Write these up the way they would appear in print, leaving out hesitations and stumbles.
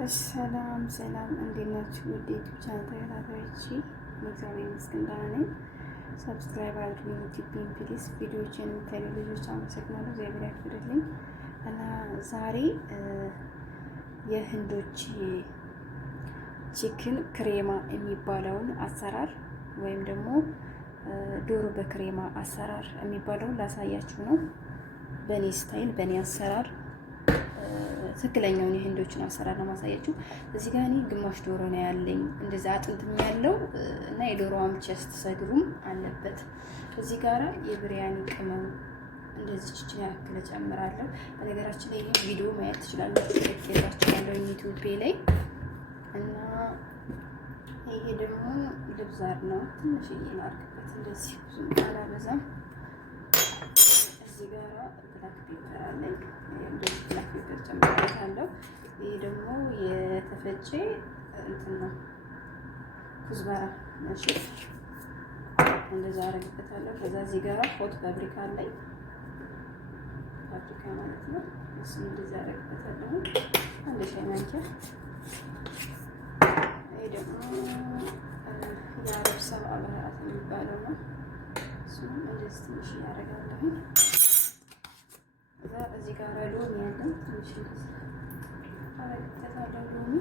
ሰላም ሰላም፣ እንዴት ናችሁ? ውድ ዩቲዩብ ቻናል ተከታታዮች እግዚአብሔር ይመስገን ደህና ነኝ። ሰብስክራይብ አድርጉኝ ዩቲዩብን ፕሊዝ። ቪዲዮዎችን የምታዩ ልጆች አመሰግናለሁ፣ እግዚአብሔር ያክብርልኝ። እና ዛሬ የህንዶች ቺክን ክሬማ የሚባለውን አሰራር ወይም ደግሞ ዶሮ በክሬማ አሰራር የሚባለውን ላሳያችሁ ነው። በእኔ ስታይል በእኔ አሰራር ትክክለኛውን የህንዶችን አሰራር ነው ማሳያችሁ። እዚህ ጋር እኔ ግማሽ ዶሮ ነው ያለኝ፣ እንደዛ አጥንትም ያለው እና የዶሮዋም ቸስት ሰግሩም አለበት። እዚህ ጋር የብሪያኒ ቅመም እንደዚህ ቺችን ያክል ጨምራለሁ። በነገራችን ላይ ይሄ ቪዲዮ ማየት ትችላላችሁ፣ ያለው ዩቲዩብ ላይ እና ይሄ ደግሞ ልብዛር ነው። ትንሽ ይላርክበት እንደዚህ ብዙም አላበዛም። እዚህ ጋር ብላክ ፔፐር አለኝ፣ እንደዚህ ብላክ ፔፐር ጨምራለሁ። ይሄ ደግሞ የተፈጨ እንትን ነው ኩዝባራ ነሽ፣ እንደዛ አረግበታለሁ። ከዛ እዚህ ጋር ሆት ፋብሪካ አለኝ፣ ፋብሪካ ማለት ነው። እሱ እንደዛ አረግበታለሁ፣ አንድ ሻይ ማንኪያ። ይሄ ደግሞ የአረብ ሰብአ በህራት የሚባለው ነው። እሱም እንደዚህ ትንሽ ያደርጋለሁ። እዚህ ጋር ሎሚ ያለን ትንሽ አረግበታለሁ ሎሚ።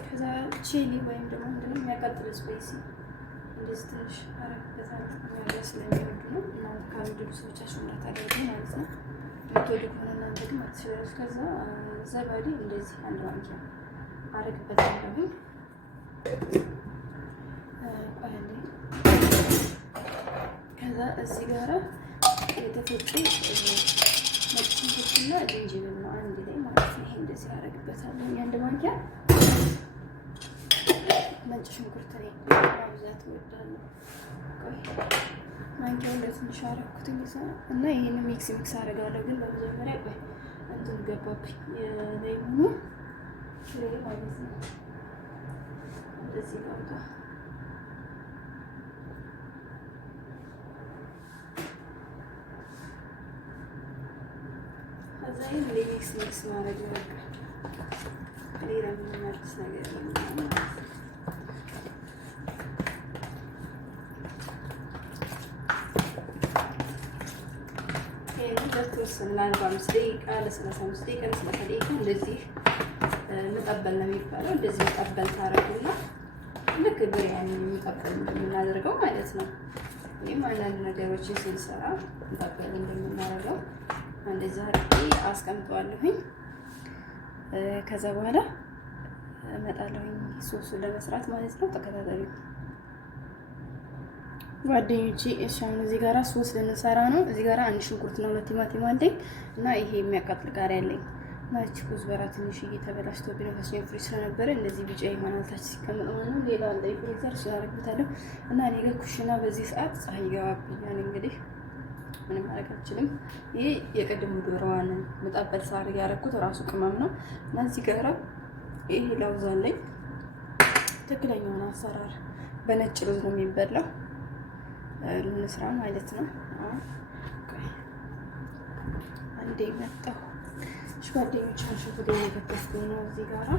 ከዛ ቺሊ ወይም ደግሞ ምንድነው የሚያቃጥል ስፓይሲ እንደዚህ ትንሽ አረግበታለሁ። የሚያጋ ስለሚወዱ ነው። እናንተ ካልወደዱ ሰዎቻችሁ እንዳታደርጉ ማለት ነው። የምትወዱ ከሆነ እናንተ ግን አትችላላችሁ። ከዛ ዘባዴ እንደዚህ አንድ ማንኪያ አረግበታለሁ። ከዛ እዚህ ጋራ የተፈጨ ነጭ ሽንኩርትና ዝንጅብል ነው አንድ ላይ ማለት ነው። ይሄ እንደዚህ ያደርግበታለሁ። አንድ ማንኪያ ነጭ ሽንኩርት ላይ ማብዛት እወዳለሁ። ማንኪያው እንደትንሽ አደረኩትኝ እና ይሄን ሚክስ አደርጋለሁ። ግን በመጀመሪያ እንትን ገባብኝ የለይሙ ፍሬ ማለት ነው። እንደዚህ ጋር ከዛይም ሚክስ ማድረግ ነው። ሌላ ምንም አዲስ ነገር የለም። በተወሰነ ለ45 ደቂቃ ለ35 ደቂቃ ለ30 ደቂቃ እንደዚህ መጠበል ነው የሚባለው። እንደዚህ መጠበል ታረጉና ልክ ብሪያኒ የሚጠበል እንደምናደርገው ማለት ነው። ወይም አንዳንድ ነገሮችን ስንሰራ መጠበል እንደምናደርገው እንደዚህ አድርጌ አስቀምጠዋለሁኝ። ከዛ በኋላ እመጣለሁኝ ሶሱን ለመስራት ማለት ነው። ተከታተሉ ጓደኞቼ። እሺ አሁን እዚህ ጋራ ሶስ ልንሰራ ነው። እዚህ ጋራ አንድ ሽንኩርትና ሁለት ቲማቲም አለኝ እና ይሄ የሚያቃጥል ቃሪያ አለኝ። ማች ኩዝበራ ትንሽ እየተበላሽቶብኝ ነው ከስኔ ፍሪዝ ስለነበረ እንደዚህ ቢጫ ይማናልታች ሲቀመጥ ማለት ነው። ሌላ አለ ፍሪዘር ስላደረግበታለሁ እና እኔ ጋር ኩሽና በዚህ ሰዓት ፀሐይ ይገባብኛል። እንግዲህ ምንም ማድረግ አልችልም። ይሄ የቀድሞ ዶሮዋን መጣበል ሳር ያደረኩት ራሱ ቅመም ነው እና እዚህ ጋራ ይሄ ለውዝ አለኝ። ትክክለኛውን አሰራር በነጭ ሩዝ ነው የሚበላው። ልንስራ ማለት ነው። አንዴ መጣሁ ጓደኞች ሽንኩርት እየከተፍኩኝ ነው እዚህ ጋራ።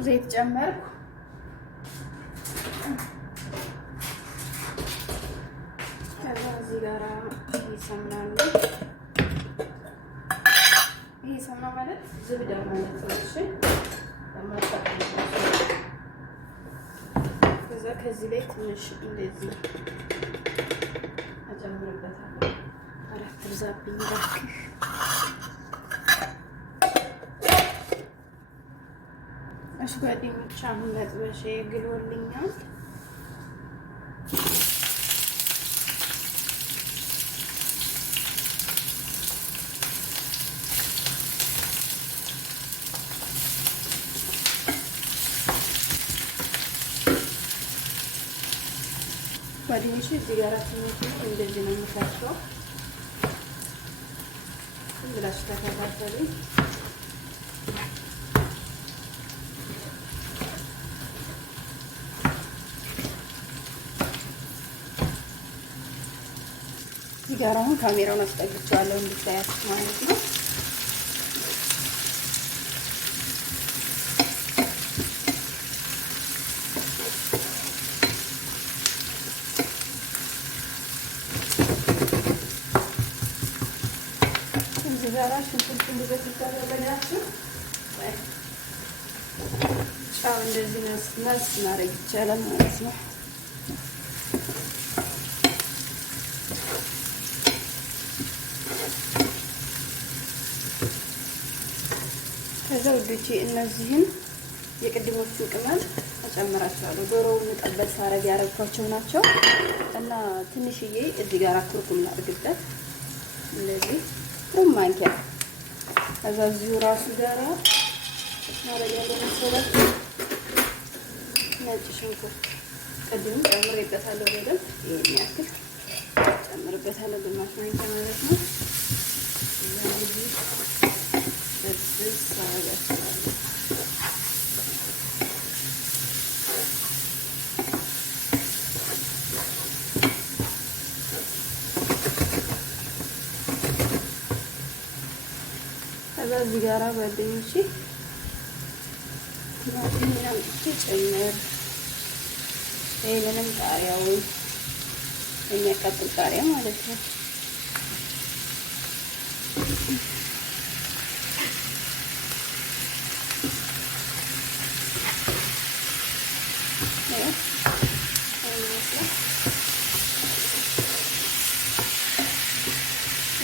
ዘይት ጨመርኩ። ከዛ እዚህ ጋራ ይሰምናል። ይሄ ሰምና ማለት ዝብዳ ማለት ነው። እሺ ከዛ ከዚህ ላይ ትንሽ እንደዚህ አጨምርበታለሁ። አራት ብዛብኝ እባክህ ጓደኞች አሁን መጥበሻ ግሎልኛል። ጓደኞች እዚህ ጋር ትንሽ እንደዚህ ነው የምታሽው። ብላሽ ተከታተሉኝ። እዚህ ጋር አሁን ካሜራውን አስጠግቼዋለሁ እንድታያችሁ ማለት ነው። እዚህ ጋር ሽንኩርት እንደዚህ ታደርጋላችሁ። ጫው እንደዚህ ነስ ማድረግ ይቻላል ማለት ነው። ከዛ ውዶቼ እነዚህን የቅድሞቹን ቅመም እጨምራቸዋለሁ። ዶሮውን ጠበስ ሳረግ ያረግኳቸው ናቸው እና ትንሽዬ እዚህ ጋር ኩርኩም ላድርግበት እንደዚህ ማንኪያ። ከዛ እዚሁ ራሱ ጋር ማረግ ያለው መሰረት ነጭ ሽንኩርት ቅድም ጨምሬበታለሁ። በደንብ ይሄን ያክል ጨምርበታለሁ፣ ግማሽ ማንኪያ ማለት ነው። ከዛ እዚህ ጋራ ጓደኞቼ ቲማቲም ጨምር። ይሄንንም ቃሪያውን የሚያቃጥል ቃሪያ ማለት ነው።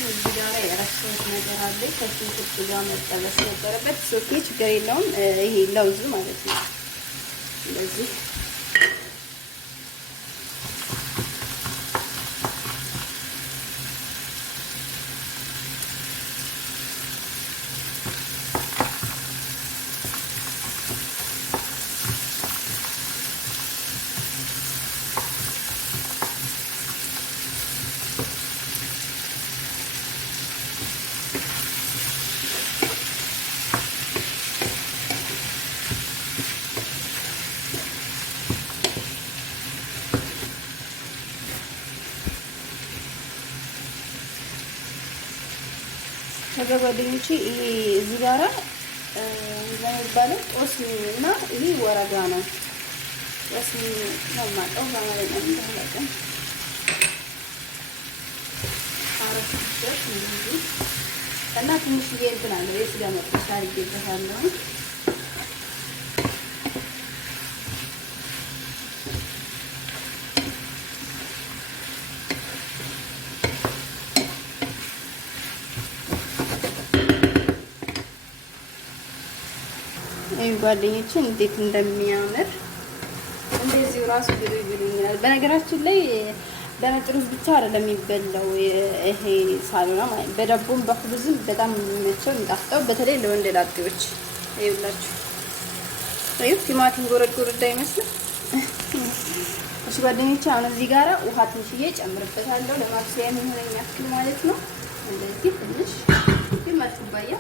እዚህ ጋር የረሳሁት ነገር አለ። ከሽንኩርት ጋር መጠበስ ነበረበት። ሶኬ ችግር የለውም። ይሄ ለውዝ ማለት ነው። ስለዚህ ከዛ ጓደኞቼ ይሄ እዚህ ጋራ የሚባለው ጦስኝ እና ይሄ ወረጋ ነው። ጦስኝ ነው የማውቀው በአማርኛ እንደሆነ አረፍኩበት እንደዚህ እና ትንሽዬ እንትን አለው የስጋ መጥበሻ አድርጌበታለሁ። ጓደኞችን እንዴት እንደሚያምር እንደዚህ ራሱ ይሉኛል። በነገራችን ላይ በነጭ ሩዝ ብቻ አይደለም የሚበላው ይሄ ሳሎና ማለት በዳቦም በኹብዝም በጣም የሚመቸው የሚጣፍጠው በተለይ ለወንድ ላጤዎች ይኸውላችሁ። ቲማቲም ጎረድ ጎረድ አይመስልም? እሺ ጓደኞቼ አሁን እዚህ ጋራ ውሃ ትንሽዬ ጨምርበታለሁ ለማብሰያ የሚሆነኝ ያክል ማለት ነው። እንደዚህ ትንሽ ግማሽ ኩባያ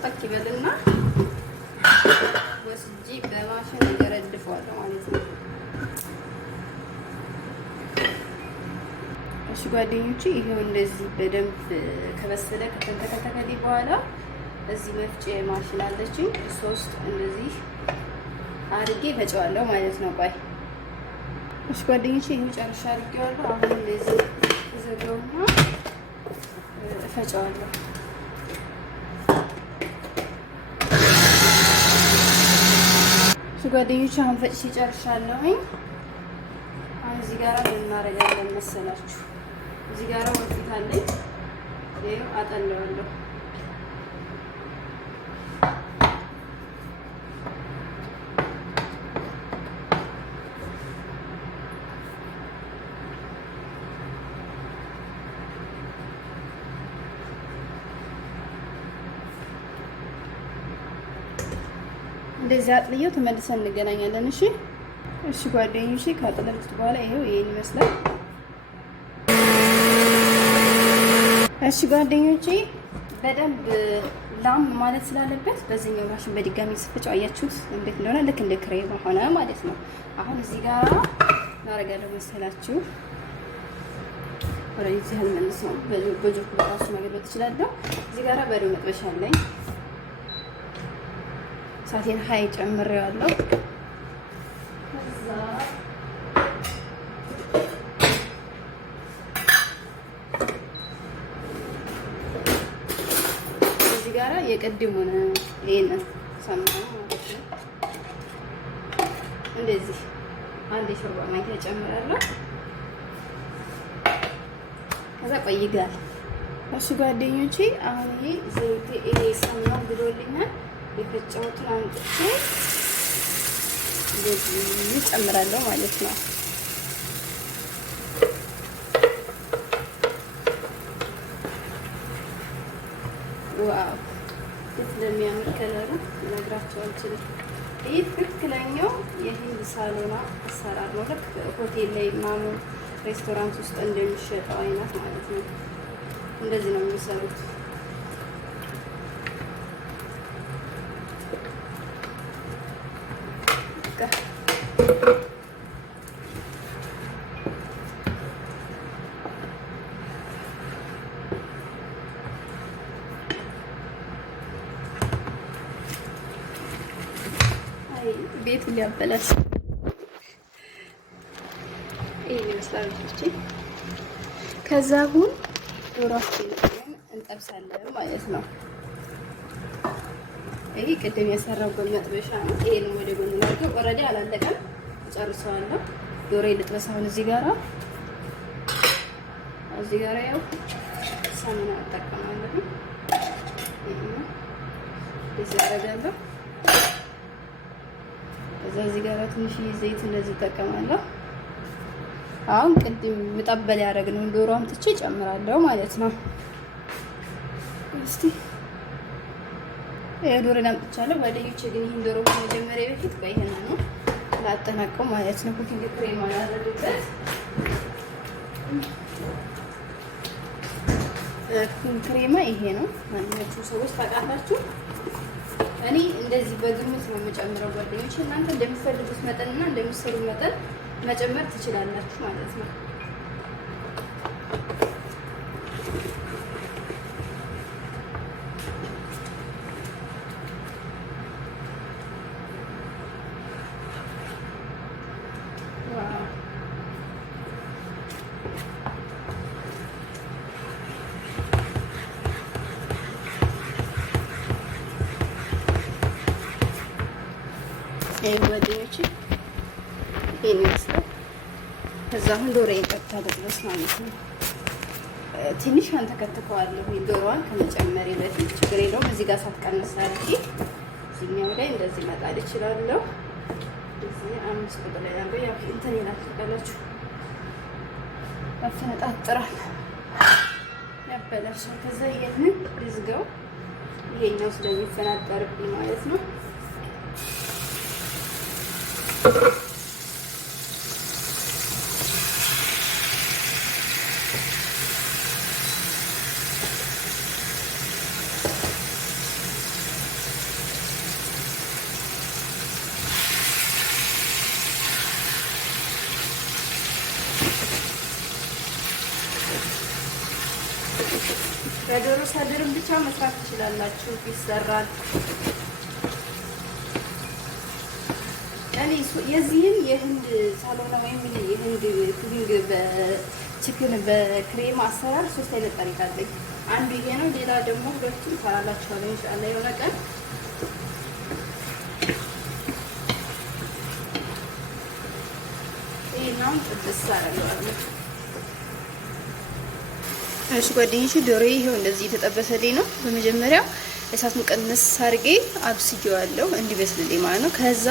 ታክ ይበልና ወስጄ በማሽን እገረድፈዋለሁ ማለት ነው። እሺ ጓደኞቼ ይሄው እንደዚህ በደንብ ከበሰለ ከተንተከተከልኝ በኋላ እዚህ መፍጫ ማሽን አለችኝ። ሶስት እንደዚህ አድርጌ ፈጨዋለሁ ማለት ነው። ቆይ እሺ ጓደኞቼ ይሄው ጨርሻ አድርጌዋለሁ። አሁን እንደዚህ ዘጋውና እፈጨዋለሁ። ጓደኞች አሁን ፈጭቼ ጨርሻለሁኝ። አሁን እዚህ ጋር ምን እናደርጋለን መሰላችሁ? እዚህ ጋር ወጥቷል ይኸው አጠለዋለሁ። እንደዚህ አጥልየው ተመልሰን እንገናኛለን። እሺ እሺ ጓደኞቼ፣ ካጠለልኩት በኋላ ይሄው ይሄን ይመስላል። እሺ ጓደኞቼ፣ በደንብ ላም ማለት ስላለበት በዚህኛው ማሽን በድጋሚ ስፈጨው አያችሁት እንዴት እንደሆነ፣ ልክ እንደ ክሬም ሆነ ማለት ነው። አሁን እዚህ ጋር እናደርጋለሁ መሰላችሁ፣ ወደዚህ መልስ ነው። በጆክ በራሱ መገልበጥ እችላለሁ። እዚህ ጋር በዶ መጥበሻ አለኝ። ሳቴን ሀይ ጨምሬዋለሁ። ከዛ እዚህ ጋራ የቀድሙን ይሄንን ሰማሁ ማለት ነው። እንደዚህ አንድ የሾርባ ማንኪያ ጨምራለሁ። ከዛ ቆይ ይጋል። እሺ ጓደኞቼ፣ አሁን ይሄ ዘይት ይሄ ሰማሁ ግዶልኛል። የፈጨሁትን አምጥቼ እንደዚህ ጨምራለሁ ማለት ነው። ዋው እንዴት እንደሚያምር ከለሩ ልነግራችሁ አልችልም። ይህ ትክክለኛው የሂንድ ሳሎና አሰራር ነው። ልክ ሆቴል ላይ ምናምን ሬስቶራንት ውስጥ እንደሚሸጠው አይነት ማለት ነው። እንደዚህ ነው የሚሰሩት። ቤት ሊያበላሽ ይሄ ይመስላል። ከዛ አሁን ዶሮአችንን እንጠብሳለን ማለት ነው። ይሄ ቅድም የሰራሁበት መጥበሻ ነው። ይሄን ወደ ጎን አድርገው ኦልሬዲ አላለቀም፣ ጨርሰዋለሁ። ዶሮ ልጥበስ። አሁን እዚህ ጋራ ያው ሳሙና እጠቀማለሁ። እዚህ አደርጋለሁ። ከዛ እዚህ ጋር ትንሽ ዘይት እንደዚህ እጠቀማለሁ። አሁን ቅድም ምጠበል ያደረግነውን ዶሮ አምጥቼ ጨምራለሁ ማለት ነው። እስቲ ዶሮን አምጥቻለሁ ጓደኞቼ። ግን ይሄን ዶሮ ከመጀመሪያ በፊት ቆይ ይሄን ነው ላጠናቀው ማለት ነው። ኩኪንግ ክሬም አላደረግበት። ኩኪንግ ክሬማ ይሄ ነው። ማንኛችሁ ሰዎች ታውቃላችሁ። እኔ እንደዚህ በግምት ነው የምጨምረው ጓደኞቼ። እናንተ እንደምትፈልጉት መጠንና እንደምትሰሩ መጠን መጨመር ትችላላችሁ ማለት ነው። ጓደኞቼ ይሄን ይመስላል። ከዛ አሁን ዶሮዬን ቀጥታ ልጥበስ ማለት ነው። ትንሽ አንተከትከዋለሁ ዶሮዋን ከመጨመሬ በፊት ችግር የለውም። እዚህ ጋር ሳትቀንስ አድርጌ እዚህኛው ላይ እንደዚህ መጣል እችላለሁ። እዚህ 5 ቁጥር ላይ ያለው ያው እንትን ይላል ታውቃላችሁ፣ ያፈነጣጥራል፣ ያበላሻል። ከዛ ይሄንን ልዝጋው፣ ይሄኛው ስለሚፈናጠርብኝ ማለት ነው። በዶሮ ሳድርም ብቻ መስራት ትችላላችሁ፣ ይሰራል። እኔ የዚህን የህንድ ሳሎና ወይም የህንድ ኩኪንግ በቺክን በክሬም አሰራር 3 አይነት ጠሪቃ አለኝ። አንዱ ይሄ ነው። ሌላ ደግሞ ሁለቱም እሰራላችኋለሁ ኢንሻአላህ የሆነ ቀን። ይሄናውን ጥብስ አደርገዋለሁ። እሺ ጓደኞቼ ዶሮዬ ይሄው እንደዚህ የተጠበሰልኝ ነው። በመጀመሪያ እሳቱን ቀነስ አድርጌ አብስዬዋለሁ እንዲበስልልኝ ማለት ነው። ከዛ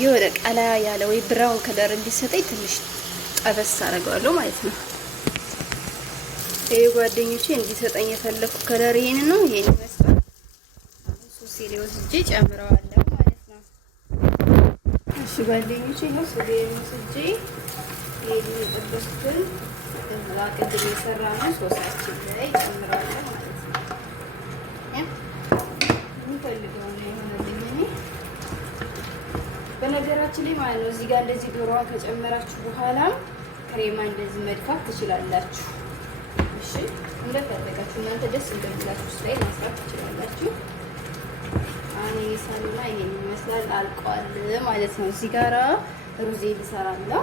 የሆነ ቀላ ያለ ወይ ብራውን ከለር እንዲሰጠኝ ትንሽ ጠበስ አደርገዋለሁ ማለት ነው። ይሄ ጓደኞቼ እንዲሰጠኝ የፈለኩ ከለር ይሄን ነው። ይሄን ይመስላል። ሶስ ወስጄ ጨምረዋለሁ ማለት ነው። እሺ ጓደኞቼ ነው ሶስዬን ወስጄ ይሄን የጠበስኩትን ቅድም የሰራነው ሶሳችን ላይ ጨምረዋለሁ ማለት ነው። የምፈልገው ነው የሆነልኝ እኔ በነገራችን ላይ ማለት ነው። እዚህ ጋር እንደዚህ ዶሮዋ ከጨመራችሁ በኋላ ክሬማ እንደዚህ መድፋት ትችላላችሁ። እሺ እንደፈለጋችሁ እናንተ ደስ እንደሚላችሁ ላይ ማስራት ትችላላችሁ። አኔ ሳሉና ይሄን ይመስላል አልቋል ማለት ነው። እዚህ ጋራ ሩዝ ልሰራለሁ።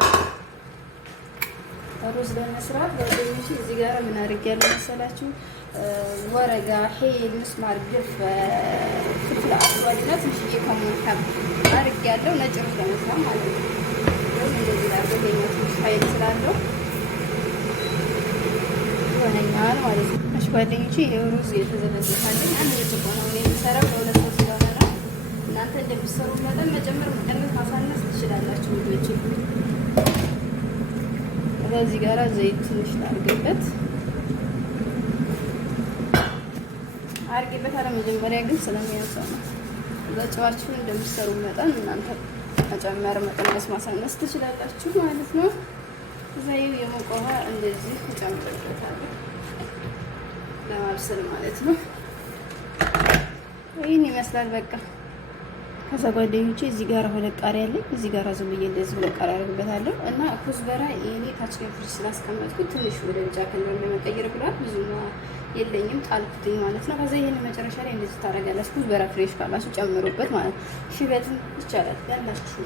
ሩዝ ለመስራት ጓደኞቼ እዚህ ጋራ ምን አድርጌያለሁ መሰላችሁ? ወረጋ ሄል ምስማር ግፍ ፍልፍል አስዋድና ትንሽዬ ከሙን ሀብ አድርጌያለሁ። ነጭ ሩዝ ለመስራት ማለት ነው። እንደዚህ ላደርገኝ ትንሽ ኃይል ስላለው ይሆነኛል ማለት ነው። እሺ ጓደኞቼ ሩዝ የተዘጋጀልኝ አንድ ብርጭቆ ነው የሚሰራው ለሁለት ሰው ስለሆነ ነው። እናንተ እንደምትሰሩ መጠን መጨመር መቀነስ ማሳነስ ትችላላችሁ ልጆች። ከዚህ ጋራ ዘይት ትንሽ ላድርግበት አለ መጀመሪያ ግን ስለሚያንሰው ነው። ጨዋችሁን እንደምትሰሩ መጠን እናንተ መጨመር መቀነስ ማሳነስ ትችላላችሁ ማለት ነው። ዘይው የሞቀ ውሃ እንደዚህ ተጨምሮበታል ለማብሰል ማለት ነው። ይሄን ይመስላል በቃ። ከዛ ጓደኞቼ እዚህ ጋር ሁለት ቃሪያ አለኝ። እዚህ ጋር ዝም ብዬ እንደዚህ ሁለት ቃሪያ አደርግበታለሁ እና ኩዝበራ የኔ ታች ላይ ፍሪጅ ስላስቀመጥኩት ትንሽ ወደ ቢጫ ከለር ለመቀየር ብሏል። ብዙ የለኝም ጣልኩትኝ ማለት ነው። ከዛ ይሄን መጨረሻ ላይ እንደዚህ ታደርጋላችሁ። ኩዝበራ ፍሬሽ ካላችሁ ጨምሩበት ማለት ነው። ሽበትም ይቻላል ያላችሁ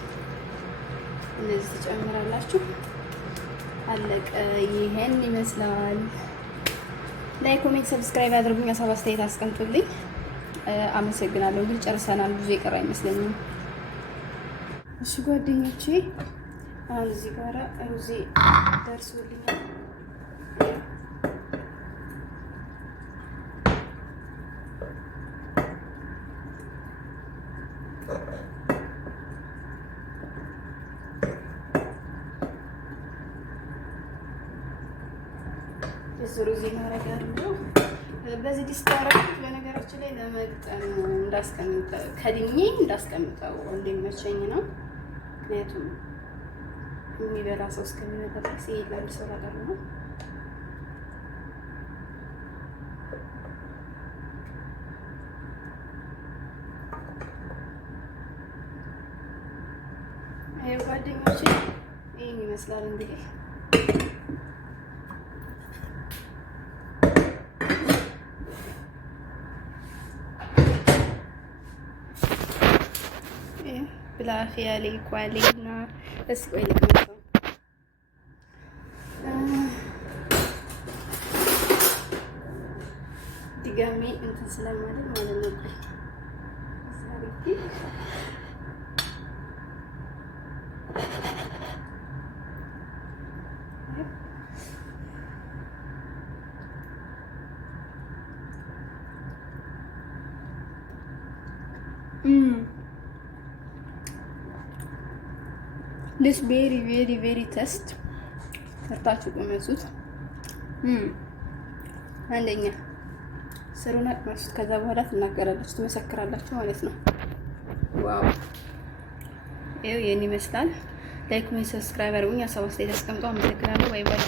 እንደዚህ ትጨምራላችሁ። አለቀ። ይሄን ይመስላል። ላይክ፣ ኮሜንት፣ ሰብስክራይብ አድርጉኝ። ሀሳብ አስተያየት አስቀምጡልኝ። አመሰግናለሁ። እንግዲህ ጨርሰናል። ብዙ የቀረ አይመስለኝም። እሺ ጓደኞቼ አሁን እዚህ ጋራ ሩዜ ደርሶልኛል። ሩዜ ማረጋለሁ በዚህ ዲስክ አረጋለሁ። በነገራችን ላይ ለመግጠም እንዳስቀምጠው ከድኜ እንዳስቀምጠው እንዲመቸኝ ነው። ምክንያቱም የሚበላ ሰው እስከሚመጣ ድረስ ለአንድ ሰው ላቀር ነው። አይ ጓደኞቼ ይሄን ይመስላል እንግዲህ بالعافية عليك وعلينا. بس ويلك دقامي انت سلام عليك ولا نبي this very test ሰርታችሁ ቆመሱት። አንደኛ ስሩን አቅመሱት። ከዛ በኋላ ትናገራላችሁ፣ ትመሰክራላችሁ ማለት ነው። ዋው ይሄን ይመስላል። ላይክ፣ ኮሜንት፣ ሰብስክራይብ አድርጉኝ። ሀሳብ አስተያየት አስቀምጡ። አመሰግናለሁ። ባይ ባይ።